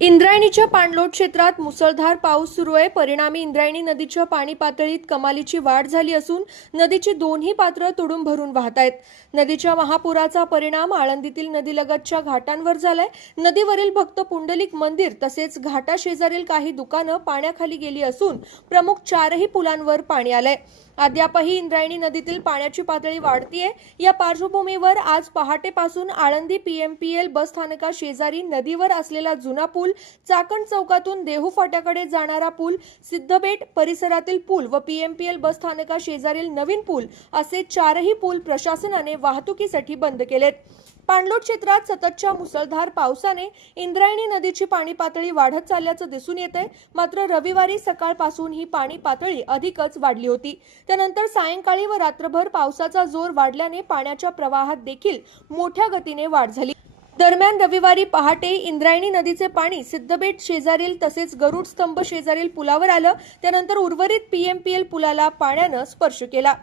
इंद्रायणीच्या पाणलोट क्षेत्रात मुसळधार पाऊस सुरू आहे. परिणामी इंद्रायणी नदीच्या पाणी पातळीत कमालीची वाढ झाली असून नदीची दोन्ही पात्र तुडूंब भरून वाहत आहेत. नदीच्या महापुराचा परिणाम आळंदीतील नदीलगतच्या घाटांवर झालाय. नदीवरील भक्त पुंडलिक मंदिर तसेच घाटाशेजारील काही दुकानं पाण्याखाली गेली असून प्रमुख 4ही पुलांवर पाणी आलंय. अद्यापही इंद्रायणी नदीतील पाण्याची पातळी वाढतीये. या पार्श्वभूमीवर आज पहाटेपासून आळंदी पीएमपीएल बस स्थानका शेजारी नदीवर असलेला जुना पूल, चाकण चौकातून देहू फाट्याकडे जाणारा पूल, सिद्धबेट परिसरातील पूल व पीएमपीएल बस स्थानका शेजारील नवीन पूल असे 4ही पूल प्रशासनाने वाहतुकीसाठी बंद केलेत. पाणलोट क्षेत्रात सततच्या मुसळधार पावसाने इंद्रायणी नदीची पाणी पातळी वाढत चालल्याचं दिसून येतंय. मात्र रविवारी सकाळपासून ही पाणी पातळी अधिकच वाढली होती. त्यानंतर सायंकाळी व रात्रभर पावसाचा जोर वाढल्याने पाण्याच्या प्रवाहात देखील मोठ्या गतीने वाढ झाली. दरम्यान रविवारी पहाटे इंद्रायणी नदीचे पाणी सिद्धबेट शेजारील तसेच गरुड स्तंभ शेजारील पुलावर आलं. त्यानंतर उर्वरित पीएमपीएल पुलाला पाण्यानं स्पर्श केला.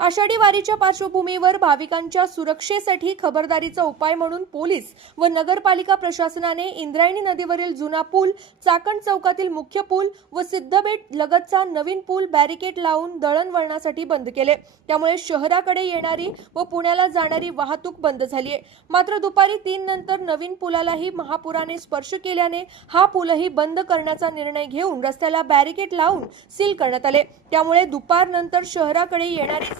आषाढी वारीच्या पार्श्वभूमीवर भाविकांच्या सुरक्षेसाठी खबरदारीचा उपाय म्हणून पोलीस व नगरपालिका प्रशासनाने इंद्रायणी नदीवरील जुना पूल, चाकण चौकातील मुख्य पूल व सिद्धबेट लगतचा नवीन पूल बॅरिकेड लावून दळणवळणासाठी बंद केले. त्यामुळे शहराकडे येणारी व पुण्याला जाणारी वाहतूक बंद झाली आहे. मात्र दुपारी 3 नंतर नवीन पुलालाही महापुराने स्पर्श केल्याने हा पूलही बंद करण्याचा निर्णय घेऊन रस्त्याला बॅरिकेड लावून सील करण्यात आले. त्यामुळे दुपारनंतर शहराकडे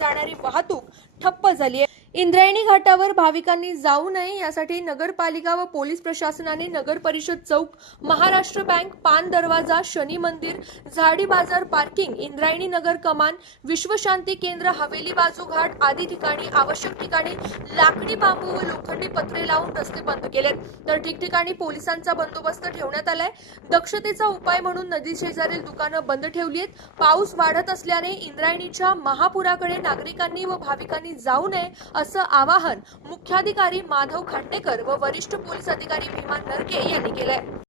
जाणारी वाहतूक ठप्प झाली आहे. इंद्रायणी घाटावर भाविकांनी जाऊ नये यासाठी नगरपालिका व पोलीस प्रशासनाने नगर परिषद चौक, महाराष्ट्र बँक, पान दरवाजा, शनी मंदिर, झाडी बाजार पार्किंग, इंद्रायणी नगर कमान, विश्वशांती केंद्र, हवेली बाजू घाट आदी ठिकाणी आवश्यक ठिकाणी लाकडी, बांबू व लोखंडी पत्रे लावून रस्ते बंद केलेत. तर ठिकठिकाणी पोलिसांचा बंदोबस्त ठेवण्यात आलाय. दक्षतेचा उपाय म्हणून नदी शेजारील दुकानं बंद ठेवली आहेत. पाऊस वाढत असल्याने इंद्रायणीच्या महापुराकडे नागरिकांनी व भाविकांनी जाऊ नये असं आवाहन मुख्याधिकारी माधव खांडेकर व वरिष्ठ पोलीस अधिकारी भीमा नरके यांनी केलंय.